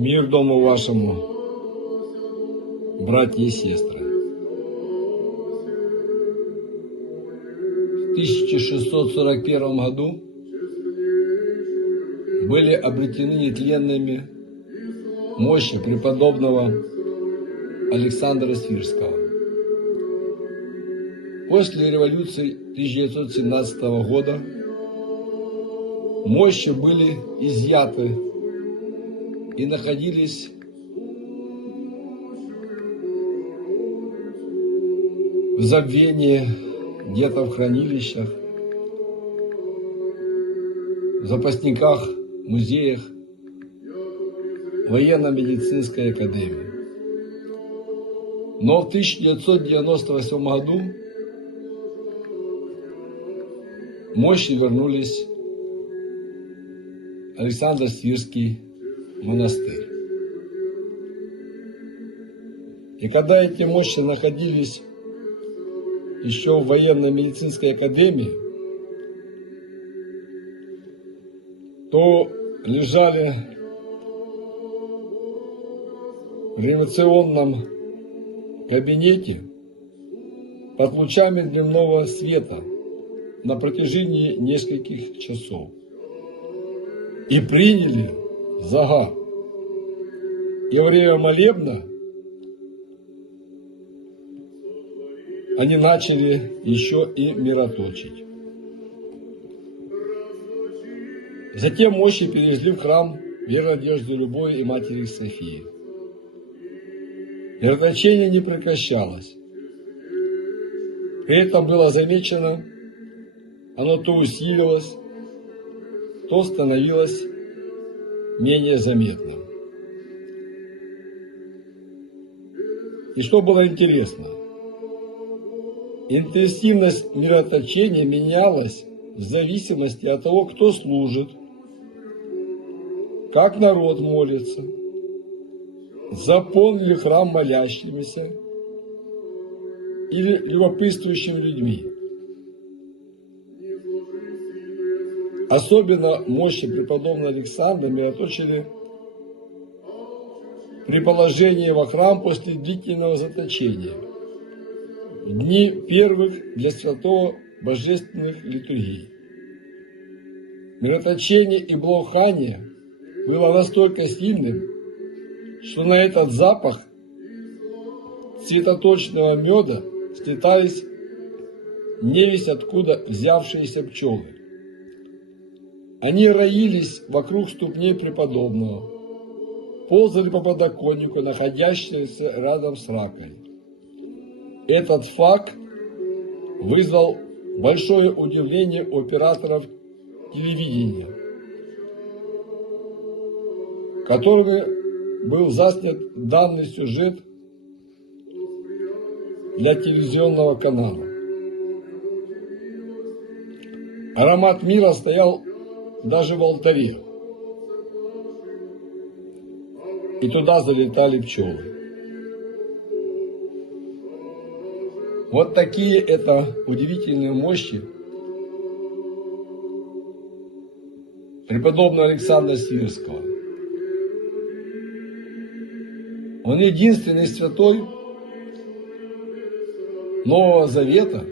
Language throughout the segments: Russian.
Мир дому вашему, братья и сестры. В 1641 году были обретены нетленными мощи преподобного Александра Свирского. После революции 1917 года мощи были изъяты и находились в забвении, где-то в хранилищах, в запасниках, музеях военно-медицинской академии. Но в 1998 году мощи вернулись в Александро-Свирский монастырь. И когда эти мощи находились еще в военно-медицинской академии, то лежали в реанимационном кабинете под лучами дневного света на протяжении нескольких часов. И приняли зага. И во время молебна они начали еще и мироточить. Затем мощи перевезли в храм Веры, Надежды, Любови и Матери Софии. Мироточение не прекращалось. При этом было замечено, оно то усиливалось, то становилось менее заметным. И что было интересно, интенсивность мироточения менялась в зависимости от того, кто служит, как народ молится, заполнен ли храм молящимися или любопытствующими людьми. Особенно мощи преподобного Александра мироточили при положении во храм после длительного заточения, в дни первых для святого божественных литургий. Мироточение и благоухание было настолько сильным, что на этот запах цветоточного меда слетались невесть откуда взявшиеся пчелы. Они роились вокруг ступней преподобного, ползали по подоконнику, находящемуся рядом с ракой. Этот факт вызвал большое удивление у операторов телевидения, который был заснят данный сюжет для телевизионного канала. Аромат мира стоял даже в алтаре, и туда залетали пчелы. Вот такие это удивительные мощи преподобного Александра Свирского. Он единственный святой Нового Завета,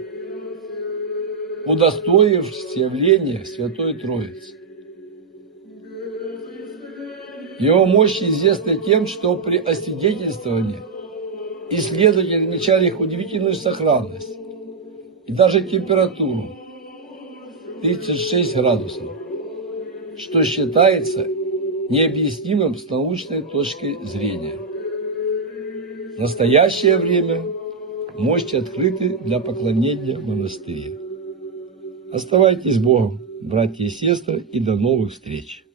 удостоившийся явления Святой Троицы. Его мощи известны тем, что при освидетельствовании исследователи отмечали их удивительную сохранность и даже температуру 36 градусов, что считается необъяснимым с научной точки зрения. В настоящее время мощи открыты для поклонения в монастыре. Оставайтесь с Богом, братья и сестры, и до новых встреч!